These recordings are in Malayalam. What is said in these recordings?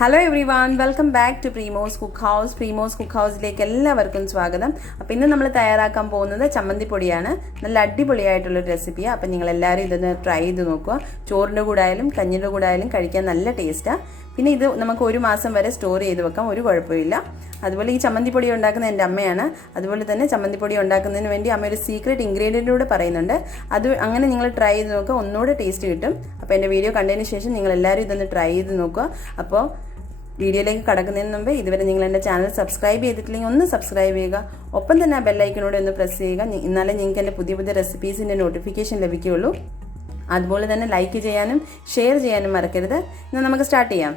Hello everyone, welcome back to Premos Cookhouse. Premos Cookhouse-ലേക്ക് എല്ലാവർക്കും സ്വാഗതം. അപ്പോൾ ഇന്ന് നമ്മൾ തയ്യാറാക്കാൻ പോകുന്നത് ചമ്മന്തി പൊടിയാണ്. നല്ല അടിപൊളിയായിട്ടുള്ള ഒരു റെസിപ്പിയാണ്. അപ്പോൾ നിങ്ങൾ എല്ലാവരും ഇതൊന്ന് ട്രൈ ചെയ്ത് നോക്കുക. ചോറിൻ്റെ കൂടെ ആയാലും കഞ്ഞിയുടെ കൂടെ ആയാലും കഴിക്കാൻ നല്ല ടേസ്റ്റാണ്. പിന്നെ ഇത് നമുക്ക് ഒരു മാസം വരെ സ്റ്റോർ ചെയ്ത് വെക്കാം, ഒരു കുഴപ്പമില്ല. അതുപോലെ ഈ ചമ്മന്തി പൊടി ഉണ്ടാക്കുന്ന എൻ്റെ അമ്മയാണ്. അതുപോലെ തന്നെ ചമ്മന്തി പൊടി ഉണ്ടാക്കുന്നതിന് വേണ്ടി അമ്മ ഒരു സീക്രട്ട് ഇൻഗ്രീഡിയൻറ്റൂടെ പറയുന്നുണ്ട്. അത് അങ്ങനെ നിങ്ങൾ ട്രൈ ചെയ്ത് നോക്കുക, ഒന്നുകൂടെ ടേസ്റ്റ് കിട്ടും. അപ്പോൾ എൻ്റെ വീഡിയോ കണ്ടതിന് ശേഷം നിങ്ങൾ എല്ലാവരും ഇതൊന്ന് ട്രൈ ചെയ്ത് നോക്കുക. അപ്പോൾ വീഡിയോയിലേക്ക് കടക്കുന്നതിന് മുമ്പ് ഇതുവരെ നിങ്ങൾ എൻ്റെ ചാനൽ സബ്സ്ക്രൈബ് ചെയ്തിട്ടില്ലെങ്കിൽ ഒന്ന് സബ്സ്ക്രൈബ് ചെയ്യുക. ഒപ്പം തന്നെ ആ ബെല്ലൈക്കനോട് ഒന്ന് പ്രസ് ചെയ്യുക. എന്നാലേ നിങ്ങൾക്ക് എൻ്റെ പുതിയ പുതിയ റെസിപ്പീസിൻ്റെ നോട്ടിഫിക്കേഷൻ ലഭിക്കുകയുള്ളൂ. അതുപോലെ തന്നെ ലൈക്ക് ചെയ്യാനും ഷെയർ ചെയ്യാനും മറക്കരുത്. എന്നാൽ നമുക്ക് സ്റ്റാർട്ട് ചെയ്യാം.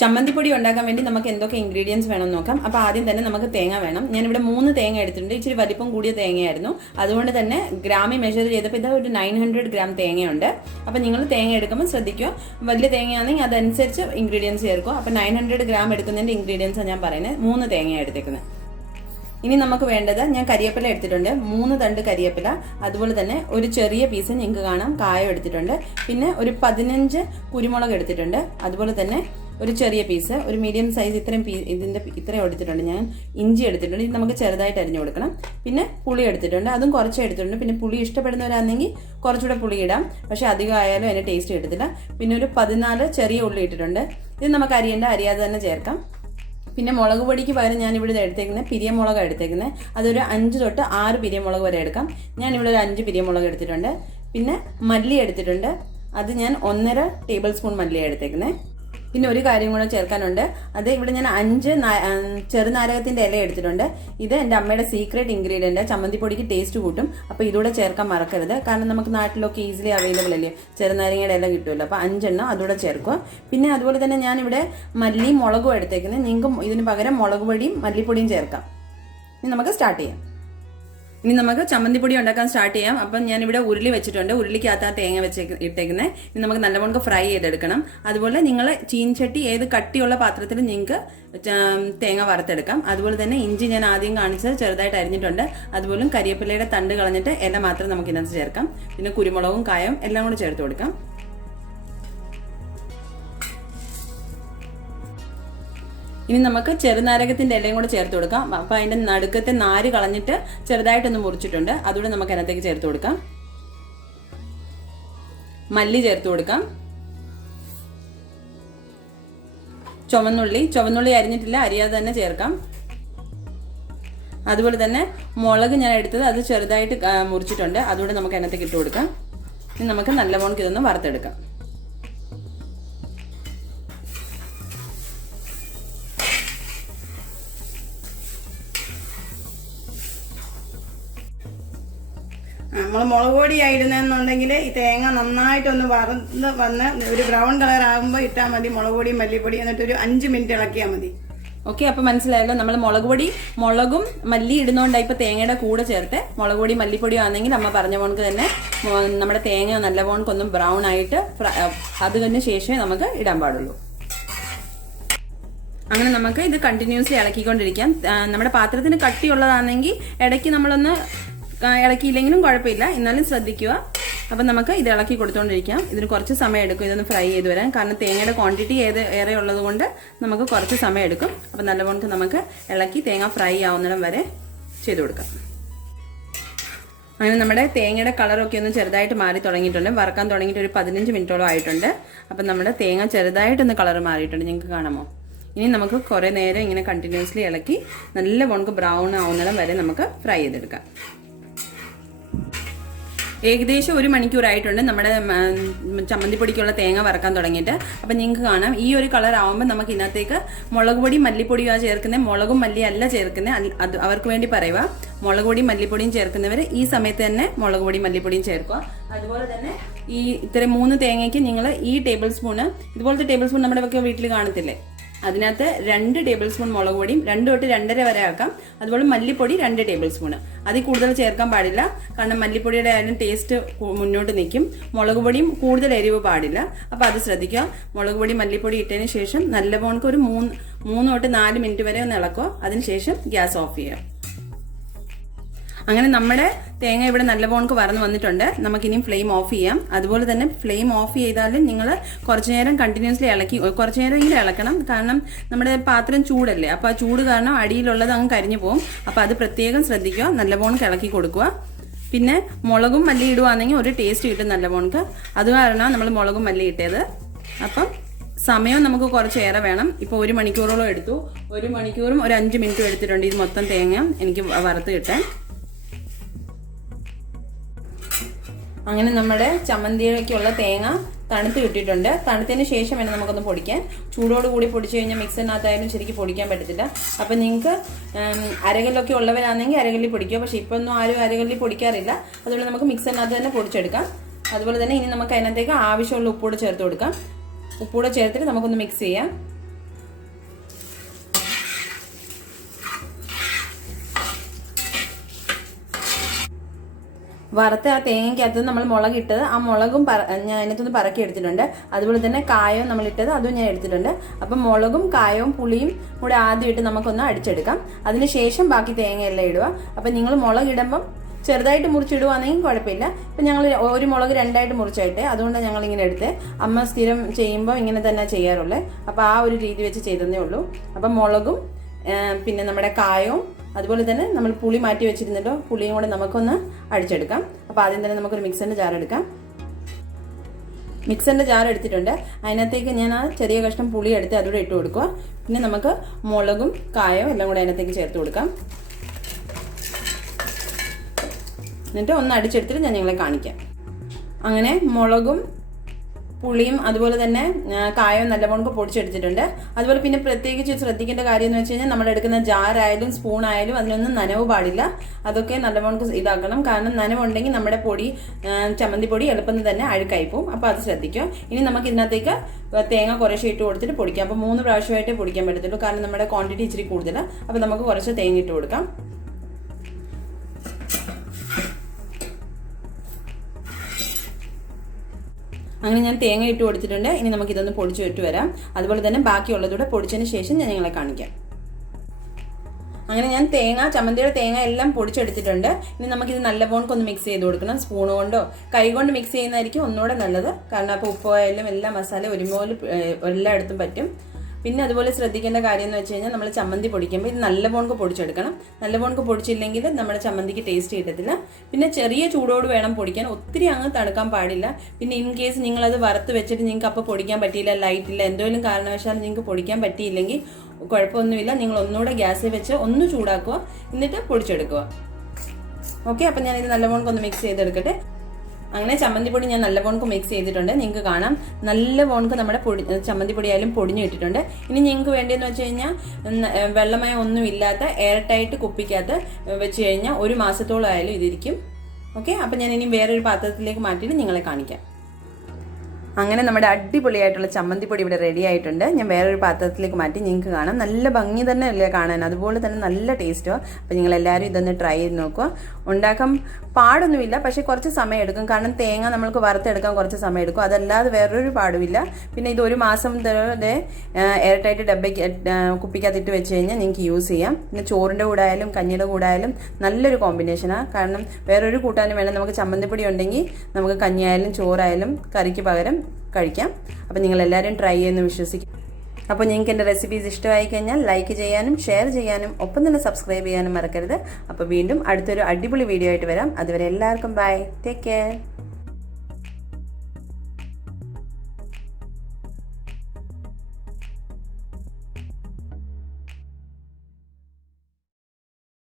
ചമ്മന്തി പൊടി ഉണ്ടാക്കാൻ വേണ്ടി നമുക്ക് എന്തൊക്കെ ഇൻഗ്രീഡിയൻസ് വേണമെന്ന് നോക്കാം. അപ്പോൾ ആദ്യം തന്നെ നമുക്ക് തേങ്ങ വേണം. ഞാനിവിടെ 3 തേങ്ങ എടുത്തിട്ടുണ്ട്. ഇച്ചിരി വലിപ്പം കൂടിയ തേങ്ങയായിരുന്നു. അതുകൊണ്ട് തന്നെ ഗ്രാമിൽ മെഷർ ചെയ്തപ്പോൾ ഇത് ഒരു 900 ഗ്രാം തേങ്ങയുണ്ട്. അപ്പോൾ നിങ്ങൾ തേങ്ങ എടുക്കുമ്പോൾ ശ്രദ്ധിക്കുക, വലിയ തേങ്ങയാണെങ്കിൽ അതനുസരിച്ച് ഇൻഗ്രീഡിയൻസ് ചേർക്കുക. അപ്പോൾ 900 ഗ്രാം എടുക്കുന്നതിൻ്റെ ഇൻഗ്രീഡിയൻസാണ് ഞാൻ പറയുന്നത്. 3 തേങ്ങയാണ് എടുത്തേക്കുന്നത്. ഇനി നമുക്ക് വേണ്ടത്, ഞാൻ കരിവേപ്പില എടുത്തിട്ടുണ്ട്, 3 തണ്ട് കരിവേപ്പില. അതുപോലെ തന്നെ ഒരു ചെറിയ പീസ് നിങ്ങൾക്ക് കാണാം കായം എടുത്തിട്ടുണ്ട്. പിന്നെ ഒരു 15 കുരുമുളക് എടുത്തിട്ടുണ്ട്. അതുപോലെ തന്നെ ഒരു ചെറിയ പീസ്, ഒരു മീഡിയം സൈസ് ഇത്രയും എടുത്തിട്ടുണ്ട്. ഞാൻ ഇഞ്ചി എടുത്തിട്ടുണ്ട്. ഇത് നമുക്ക് ചെറുതായിട്ട് അരിഞ്ഞു കൊടുക്കണം. പിന്നെ പുളി എടുത്തിട്ടുണ്ട്, അതും കുറച്ച് എടുത്തിട്ടുണ്ട്. പിന്നെ പുളി ഇഷ്ടപ്പെടുന്നവരാണെങ്കിൽ കുറച്ചുകൂടെ പുളി ഇടാം, പക്ഷെ അധികം ആയാലും അതിൻ്റെ ടേസ്റ്റ് കിട്ടത്തില്ല. പിന്നെ ഒരു 14 ചെറിയ ഉള്ളി ഇട്ടിട്ടുണ്ട്. ഇത് നമുക്ക് അറിയാതെ തന്നെ ചേർക്കാം. പിന്നെ മുളക് പൊടിക്ക് പകരം ഞാനിവിടെ എടുത്തേക്കുന്നത് പിരിയമുളക് എടുത്തേക്കുന്നത്. അതൊരു 5 തൊട്ട് 6 പിരിയമുളക് വരെ എടുക്കാം. ഞാനിവിടെ ഒരു 5 പിരിയമുളക് എടുത്തിട്ടുണ്ട്. പിന്നെ മല്ലി എടുത്തിട്ടുണ്ട്. അത് ഞാൻ 1.5 ടേബിൾ സ്പൂൺ മല്ലി എടുത്തേക്കുന്നത്. പിന്നെ ഒരു കാര്യം കൂടെ ചേർക്കാനുണ്ട്. അത് ഇവിടെ ഞാൻ 5 ചെറുനാരകത്തിൻ്റെ ഇല എടുത്തിട്ടുണ്ട്. ഇത് എൻ്റെ അമ്മയുടെ സീക്രട്ട് ഇൻഗ്രീഡിയൻ്റ്, ചമ്മന്തി പൊടിക്ക് ടേസ്റ്റ് കൂട്ടും. അപ്പോൾ ഇതൂടെ ചേർക്കാൻ മറക്കരുത്. കാരണം നമുക്ക് നാട്ടിലൊക്കെ ഈസിലി അവൈലബിൾ അല്ലേ, ചെറുനാരങ്ങയുടെ ഇല കിട്ടുമല്ലോ. അപ്പോൾ 5 എണ്ണം അതൂടെ ചേർക്കുക. പിന്നെ അതുപോലെ തന്നെ ഞാനിവിടെ മല്ലിയും മുളകും എടുത്തേക്കുന്നത്. നിങ്ങൾക്ക് ഇതിന് പകരം മുളക് പൊടിയും മല്ലിപ്പൊടിയും ചേർക്കാം. ഇനി നമുക്ക് സ്റ്റാർട്ട് ചെയ്യാം. ഇനി നമുക്ക് ചമ്മന്തി പൊടി ഉണ്ടാക്കാൻ സ്റ്റാർട്ട് ചെയ്യാം. അപ്പം ഞാനിവിടെ ഉരുളി വെച്ചിട്ടുണ്ട്. ഉരുളിക്കകത്ത് തേങ്ങ ഇട്ടേക്കുന്നത്. ഇനി നമുക്ക് നല്ലവണ്ണം ഫ്രൈ ചെയ്തെടുക്കണം. അതുപോലെ നിങ്ങൾ ചീൻചട്ടി ഏത് കട്ടിയുള്ള പാത്രത്തിൽ നിങ്ങൾക്ക് തേങ്ങ വറുത്തെടുക്കാം. അതുപോലെ തന്നെ ഇഞ്ചി ഞാൻ ആദ്യം കാണിച്ചത് ചെറുതായിട്ട് അരിഞ്ഞിട്ടുണ്ട്. അതുപോലെ കരിവേപ്പിലയുടെ തണ്ട് കളഞ്ഞിട്ട് ഇല മാത്രം നമുക്ക് ഇതിനകത്ത് ചേർക്കാം. പിന്നെ കുരുമുളകും കായവും എല്ലാം കൂടി ചേർത്ത് കൊടുക്കാം. ഇനി നമുക്ക് ചെറുനാരകത്തിൻ്റെ ഇലയും കൂടെ ചേർത്ത് കൊടുക്കാം. അപ്പോൾ അതിൻ്റെ നടുക്കത്തെ നാര് കളഞ്ഞിട്ട് ചെറുതായിട്ടൊന്ന് മുറിച്ചിട്ടുണ്ട്. അതുകൂടെ നമുക്ക് അതിനകത്തേക്ക് ചേർത്ത് കൊടുക്കാം. മല്ലി ചേർത്ത് കൊടുക്കാം. ചുവന്നുള്ളി അരിഞ്ഞിട്ടില്ല, അരിയാതെ തന്നെ ചേർക്കാം. അതുപോലെ തന്നെ മുളക് ഞാൻ എടുത്തത്, അത് ചെറുതായിട്ട് മുറിച്ചിട്ടുണ്ട്. അതുകൂടെ നമുക്ക് അതിനകത്തേക്ക് ഇട്ട് കൊടുക്കാം. ഇനി നമുക്ക് നല്ലവണ്ണം ഇതൊന്ന് വറുത്തെടുക്കാം. നമ്മൾ മുളക് പൊടി ആയിരുന്നെന്നുണ്ടെങ്കിൽ ഈ തേങ്ങ നന്നായിട്ടൊന്ന് വറുന്ന് വന്ന് ഒരു ബ്രൗൺ കളർ ആകുമ്പോൾ ഇട്ടാൽ മതി മുളക് പൊടി മല്ലിപ്പൊടി. എന്നിട്ട് ഒരു 5 മിനിറ്റ് ഇളക്കിയാൽ മതി. ഓക്കെ, അപ്പം മനസ്സിലായല്ലോ. നമ്മൾ മുളകും മല്ലി ഇടുന്നതുകൊണ്ടാണ് ഇപ്പോൾ തേങ്ങയുടെ കൂടെ ചേർത്ത്. മുളക് പൊടി മല്ലിപ്പൊടിയോ ആണെങ്കിൽ അമ്മ പറഞ്ഞ പോണക്ക് തന്നെ നമ്മുടെ തേങ്ങ നല്ല പോണക്കൊന്നും ബ്രൗൺ ആയിട്ട് അതിന് ശേഷമേ നമുക്ക് ഇടാൻ പാടുള്ളൂ. അങ്ങനെ നമുക്ക് ഇത് കണ്ടിന്യൂസ്ലി ഇളക്കിക്കൊണ്ടിരിക്കാം. നമ്മുടെ പാത്രത്തിന് കട്ടിയുള്ളതാണെങ്കിൽ ഇടയ്ക്ക് നമ്മളൊന്ന് ഇളക്കിയില്ലെങ്കിലും കുഴപ്പമില്ല, എന്നാലും ശ്രദ്ധിക്കുക. അപ്പം നമുക്ക് ഇത് ഇളക്കി കൊടുത്തുകൊണ്ടിരിക്കാം. ഇതിന് കുറച്ച് സമയം എടുക്കും ഇതൊന്ന് ഫ്രൈ ചെയ്ത് വരാൻ. കാരണം തേങ്ങയുടെ ക്വാണ്ടിറ്റി ഏറെ ഉള്ളത് കൊണ്ട് നമുക്ക് കുറച്ച് സമയം എടുക്കും. അപ്പം നല്ലപോലെ നമുക്ക് ഇളക്കി തേങ്ങ ഫ്രൈ ആവുന്നിടം വരെ ചെയ്ത് കൊടുക്കാം. അങ്ങനെ നമ്മുടെ തേങ്ങയുടെ കളറൊക്കെ ഒന്ന് ചെറുതായിട്ട് മാറി തുടങ്ങിയിട്ടുണ്ട്. വറക്കാൻ തുടങ്ങിയിട്ട് ഒരു 15 മിനിറ്റോളം ആയിട്ടുണ്ട്. അപ്പം നമ്മുടെ തേങ്ങ ചെറുതായിട്ടൊന്ന് കളർ മാറിയിട്ടുണ്ട്, നിങ്ങൾക്ക് കാണാമോ? ഇനി നമുക്ക് കുറേ നേരം ഇങ്ങനെ കണ്ടിന്യൂസ്ലി ഇളക്കി നല്ല പോണക്ക് ബ്രൗൺ ആവുന്നിടം വരെ നമുക്ക് ഫ്രൈ ചെയ്തെടുക്കാം. ഏകദേശം 1 മണിക്കൂറായിട്ടുണ്ട് നമ്മുടെ ചമ്മന്തി പൊടിക്കുള്ള തേങ്ങ വറക്കാൻ തുടങ്ങിയിട്ട്. അപ്പം നിങ്ങൾക്ക് കാണാം ഈ ഒരു കളർ ആവുമ്പോൾ നമുക്ക് ഇതിനകത്തേക്ക് മുളക് പൊടി മല്ലിപ്പൊടിയാണ് ചേർക്കുന്നത്. മുളകും മല്ലി അല്ല ചേർക്കുന്നത്. അത് അവർക്ക് വേണ്ടി പറയുക. മുളക് പൊടി മല്ലിപ്പൊടിയും ചേർക്കുന്നവർ ഈ സമയത്ത് തന്നെ മുളക് പൊടി മല്ലിപ്പൊടിയും ചേർക്കുക. അതുപോലെ തന്നെ ഈ 3 തേങ്ങയ്ക്ക് നിങ്ങൾ ഈ ടേബിൾ സ്പൂണ്, ഇതുപോലത്തെ ടേബിൾ സ്പൂൺ നമ്മുടെ ഒക്കെ വീട്ടിൽ കാണത്തില്ലേ, അതിനകത്ത് 2 ടേബിൾ സ്പൂൺ മുളക് പൊടിയും 2 തൊട്ട് 2.5 വരെ ആക്കാം. അതുപോലെ മല്ലിപ്പൊടി 2 ടേബിൾ സ്പൂണ്. അതിൽ കൂടുതൽ ചേർക്കാൻ പാടില്ല, കാരണം മല്ലിപ്പൊടിയുടെ ആയാലും ടേസ്റ്റ് മുന്നോട്ട് നിൽക്കും. മുളക് പൊടിയും കൂടുതൽ എരിവ് പാടില്ല. അപ്പോൾ അത് ശ്രദ്ധിക്കുക. മുളക് പൊടി മല്ലിപ്പൊടി ഇട്ടതിന് ശേഷം നല്ല പോണക്ക് ഒരു 3 തൊട്ട് 4 മിനിറ്റ് വരെ ഒന്ന് ഇളക്കുക. അതിനുശേഷം ഗ്യാസ് ഓഫ് ചെയ്യുക. അങ്ങനെ നമ്മുടെ തേങ്ങ ഇവിടെ നല്ലപോലെ വറന്ന് വന്നിട്ടുണ്ട്. നമുക്കിനിയും ഫ്ലെയിം ഓഫ് ചെയ്യാം. അതുപോലെ തന്നെ ഫ്ലെയിം ഓഫ് ചെയ്താലും നിങ്ങൾ കുറച്ചു നേരം കണ്ടിന്യൂസ്ലി കുറച്ചു നേരം ഇളക്കണം. കാരണം നമ്മുടെ പാത്രം ചൂടല്ലേ, അപ്പോൾ ആ ചൂട് കാരണം അടിയിലുള്ളത് അങ്ങ് കരിഞ്ഞു പോകും. അപ്പോൾ അത് പ്രത്യേകം ശ്രദ്ധിക്കുക, നല്ലപോലെ ഇളക്കി കൊടുക്കുക. പിന്നെ മുളകും മല്ലി ഇടുവാണെങ്കിൽ ഒരു ടേസ്റ്റ് കിട്ടും നല്ലപോലെ. അത് കാരണമാണ് നമ്മൾ മുളകും മല്ലി ഇട്ടത്. അപ്പം സമയം നമുക്ക് കുറച്ചേറെ വേണം. ഇപ്പോൾ 1 മണിക്കൂറോളം എടുത്തു. 1 മണിക്കൂറും ഒരു 5 മിനിറ്റും എടുത്തിട്ടുണ്ട് ഇത് മൊത്തം തേങ്ങ എനിക്ക് വറുത്ത് കിട്ടാൻ. അങ്ങനെ നമ്മുടെ ചമ്മന്തിയിലേക്കുള്ള തേങ്ങ തണുത്ത് കിട്ടിയിട്ടുണ്ട്. തണുത്തതിന് ശേഷം വേണം നമുക്കൊന്ന് പൊടിക്കാൻ. ചൂടോടുകൂടി പൊടിച്ചു കഴിഞ്ഞാൽ മിക്സിനകത്തായാലും ശരിക്കും പൊടിക്കാൻ പറ്റത്തില്ല. അപ്പം നിങ്ങൾക്ക് അരകല്ലൊക്കെ ഉള്ളവരാണെങ്കിൽ അരകല്ലി പൊടിക്കുക. പക്ഷേ ഇപ്പോൾ ഒന്നും ആരും അരകല്ലി പൊടിക്കാറില്ല. അതുകൊണ്ട് നമുക്ക് മിക്സിനകത്ത് തന്നെ പൊടിച്ചെടുക്കാം. അതുപോലെ തന്നെ ഇനി നമുക്ക് അതിനകത്തേക്ക് ആവശ്യമുള്ള ഉപ്പൂടെ ചേർത്ത് കൊടുക്കാം. ഉപ്പൂടെ ചേർത്തിട്ട് നമുക്കൊന്ന് മിക്സ് ചെയ്യാം. വറുത്ത ആ തേങ്ങയ്ക്കകത്ത് നമ്മൾ മുളകിട്ടത്, ആ മുളകും ഞാൻ അതിനകത്തൊന്ന് പറക്കി എടുത്തിട്ടുണ്ട്. അതുപോലെ തന്നെ കായവും നമ്മളിട്ടത് അതും ഞാൻ എടുത്തിട്ടുണ്ട്. അപ്പം മുളകും കായവും പുളിയും കൂടെ ആദ്യം ഇട്ട് നമുക്കൊന്ന് അടിച്ചെടുക്കാം. അതിനുശേഷം ബാക്കി തേങ്ങയെല്ലാം ഇടുക. അപ്പം നിങ്ങൾ മുളകിടുമ്പം ചെറുതായിട്ട് മുറിച്ചിടുവാണെങ്കിൽ കുഴപ്പമില്ല. ഇപ്പം ഞങ്ങൾ ഒരു മുളക് 2ആയിട്ട് മുറിച്ചായിട്ട്, അതുകൊണ്ട് ഞങ്ങൾ ഇങ്ങനെ എടുത്ത്. അമ്മ സ്ഥിരം ചെയ്യുമ്പോൾ ഇങ്ങനെ തന്നെ ചെയ്യാറുള്ളത്. അപ്പോൾ ആ ഒരു രീതി വെച്ച് ചെയ്തതേ ഉള്ളൂ. അപ്പം മുളകും പിന്നെ നമ്മുടെ കായവും അതുപോലെ തന്നെ നമ്മൾ പുളി മാറ്റി വെച്ചിരുന്നല്ലോ, പുളിയും കൂടെ നമുക്കൊന്ന് അടിച്ചെടുക്കാം. അപ്പോൾ ആദ്യം തന്നെ നമുക്കൊരു മിക്സറിൻ്റെ ജാർ എടുക്കാം. മിക്സറിൻ്റെ ജാർ എടുത്തിട്ടുണ്ട്. അതിനകത്തേക്ക് ഞാൻ ആ ചെറിയ കഷ്ണം പുളി എടുത്ത് അതുകൂടെ ഇട്ട് കൊടുക്കുക. പിന്നെ നമുക്ക് മുളകും കായവും എല്ലാം കൂടെ അതിനകത്തേക്ക് ചേർത്ത് കൊടുക്കാം. എന്നിട്ട് ഒന്ന് അടിച്ചെടുത്തിട്ട് ഞാൻ നിങ്ങളെ കാണിക്കാം. അങ്ങനെ മുളകും പുളിയും അതുപോലെ തന്നെ കായവും നല്ലപോലെ പൊടിച്ചെടുത്തിട്ടുണ്ട്. അതുപോലെ പിന്നെ പ്രത്യേകിച്ച് ശ്രദ്ധിക്കേണ്ട കാര്യം എന്ന് വെച്ച് കഴിഞ്ഞാൽ നമ്മൾ എടുക്കുന്ന ജാറായാലും സ്പൂണായാലും അതിലൊന്നും നനവ് പാടില്ല. അതൊക്കെ നല്ലപോലെ ഇതാക്കണം. കാരണം നനവുണ്ടെങ്കിൽ നമ്മുടെ പൊടി ചമ്മന്തി പൊടി എളുപ്പം തന്നെ അഴുക്കായി പോകും. അപ്പോൾ അത് ശ്രദ്ധിക്കുക. ഇനി നമുക്ക് ഇതിനകത്തേക്ക് തേങ്ങ കുറേശ്ശെ ഇട്ട് കൊടുത്തിട്ട് പൊടിക്കാം. അപ്പോൾ 3 പ്രാവശ്യമായിട്ടേ പൊടിക്കാൻ പറ്റത്തുള്ളൂ. കാരണം നമ്മുടെ ക്വാണ്ടിറ്റി ഇച്ചിരി കൂടുതലാണ്. അപ്പോൾ നമുക്ക് കുറച്ച് തേങ്ങ ഇട്ട് കൊടുക്കാം. അങ്ങനെ ഞാൻ തേങ്ങ ഇട്ട് കൊടുത്തിട്ടുണ്ട്. ഇനി നമുക്കിതൊന്ന് പൊടിച്ചു ഇട്ട് വരാം. അതുപോലെ തന്നെ ബാക്കിയുള്ളതൂടെ പൊടിച്ചതിന് ശേഷം ഞാൻ നിങ്ങളെ കാണിക്കാം. അങ്ങനെ ഞാൻ ചമ്മന്തിയുടെ തേങ്ങ എല്ലാം പൊടിച്ചെടുത്തിട്ടുണ്ട്. ഇനി നമുക്കിത് നല്ലപോലെ ഒന്ന് മിക്സ് ചെയ്ത് കൊടുക്കണം. സ്പൂൺ കൊണ്ടോ കൈ കൊണ്ട് മിക്സ് ചെയ്യുന്നതായിരിക്കും ഒന്നുകൂടെ നല്ലത്. കാരണം അപ്പോൾ ഉപ്പായാലും എല്ലാ മസാല ഒരുപോലെ എല്ലായിടത്തും പറ്റും. പിന്നെ അതുപോലെ ശ്രദ്ധിക്കേണ്ട കാര്യം എന്ന് വെച്ച് കഴിഞ്ഞാൽ നമ്മൾ ചമ്മന്തി പൊടിക്കുമ്പോൾ ഇത് നല്ലപോലെ പൊടിച്ചെടുക്കണം. നല്ലപോലെ പൊടിച്ചില്ലെങ്കിൽ നമ്മുടെ ചമ്മന്തിക്ക് ടേസ്റ്റ് കിട്ടത്തില്ല. പിന്നെ ചെറിയ ചൂടോട് വേണം പൊടിക്കാൻ, ഒത്തിരി അങ്ങ് തണുക്കാൻ പാടില്ല. പിന്നെ ഇൻ കേസ് നിങ്ങളത് വറുത്ത് വെച്ചിട്ട് നിങ്ങൾക്ക് അപ്പോൾ പൊടിക്കാൻ പറ്റിയില്ല, ലൈറ്റില്ല, എന്തെങ്കിലും കാരണവശാൽ നിങ്ങൾക്ക് പൊടിക്കാൻ പറ്റിയില്ലെങ്കിൽ കുഴപ്പമൊന്നുമില്ല. നിങ്ങൾ ഒന്നുകൂടെ ഗ്യാസിൽ വെച്ച് ഒന്ന് ചൂടാക്കുക, എന്നിട്ട് പൊടിച്ചെടുക്കുക. ഓക്കെ, അപ്പം ഞാനിത് നല്ലപോലെ ഒന്ന് മിക്സ് ചെയ്തെടുക്കട്ടെ. അങ്ങനെ ചമ്മന്തിപ്പൊടി ഞാൻ നല്ലപോലെ മിക്സ് ചെയ്തിട്ടുണ്ട്. നിങ്ങൾക്ക് കാണാം നല്ലപോലെ നമ്മുടെ ചമ്മന്തി പൊടിയായാലും പൊടിഞ്ഞു ഇട്ടിട്ടുണ്ട്. ഇനി നിങ്ങൾക്ക് വേണ്ടിയെന്ന് വെച്ച് കഴിഞ്ഞാൽ വെള്ളമയം ഒന്നും ഇല്ലാത്ത എയർ ടൈറ്റ് കുപ്പിക്കകത്ത് വെച്ച് കഴിഞ്ഞാൽ 1 മാസത്തോളം ആയാലും ഇതിരിക്കും. ഓക്കെ, അപ്പം ഞാൻ ഇനി വേറൊരു പാത്രത്തിലേക്ക് മാറ്റിയിട്ട് നിങ്ങളെ കാണിക്കാം. അങ്ങനെ നമ്മുടെ അടിപൊളിയായിട്ടുള്ള ചമ്മന്തിപ്പൊടി ഇവിടെ റെഡി ആയിട്ടുണ്ട്. ഞാൻ വേറൊരു പാത്രത്തിലേക്ക് മാറ്റി നിങ്ങൾക്ക് കാണാം. നല്ല ഭംഗി തന്നെ അല്ലേ കാണാൻ, അതുപോലെ തന്നെ നല്ല ടേസ്റ്റോ. അപ്പോൾ നിങ്ങളെല്ലാവരും ഇതൊന്ന് ട്രൈ ചെയ്ത് നോക്കുക. ഉണ്ടാക്കാൻ പാടൊന്നുമില്ല, പക്ഷേ കുറച്ച് സമയം എടുക്കും. കാരണം തേങ്ങ നമ്മൾക്ക് വറുത്തെടുക്കാൻ കുറച്ച് സമയം എടുക്കും. അതല്ലാതെ വേറൊരു പാടുമില്ല. പിന്നെ ഇത് 1 മാസം വരെ എയർ ടൈറ്റ് കുപ്പിക്കകത്തിട്ട് വെച്ച് കഴിഞ്ഞാൽ നിങ്ങൾക്ക് യൂസ് ചെയ്യാം. പിന്നെ ചോറിൻ്റെ കൂടെ ആയാലും കഞ്ഞിയുടെ കൂടെ ആയാലും നല്ലൊരു കോമ്പിനേഷനാണ്. കാരണം വേറൊരു കൂട്ടാനും വേണം. നമുക്ക് ചമ്മന്തിപ്പൊടി ഉണ്ടെങ്കിൽ നമുക്ക് കഞ്ഞിയായാലും ചോറായാലും കറിക്ക് പകരം കഴിക്കാം. അപ്പോൾ നിങ്ങളെല്ലാവരും ട്രൈ ചെയ്യുമെന്ന് വിശ്വസിക്കും. അപ്പോൾ നിങ്ങൾക്ക് എൻ്റെ റെസിപ്പീസ് ഇഷ്ടമായി കഴിഞ്ഞാൽ ലൈക്ക് ചെയ്യാനും ഷെയർ ചെയ്യാനും ഒപ്പം തന്നെ സബ്സ്ക്രൈബ് ചെയ്യാനും മറക്കരുത്. അപ്പോൾ വീണ്ടും അടുത്തൊരു അടിപൊളി വീഡിയോ ആയിട്ട് വരാം. അതുവരെ എല്ലാവർക്കും ബൈ, ടേക്ക് കെയർ.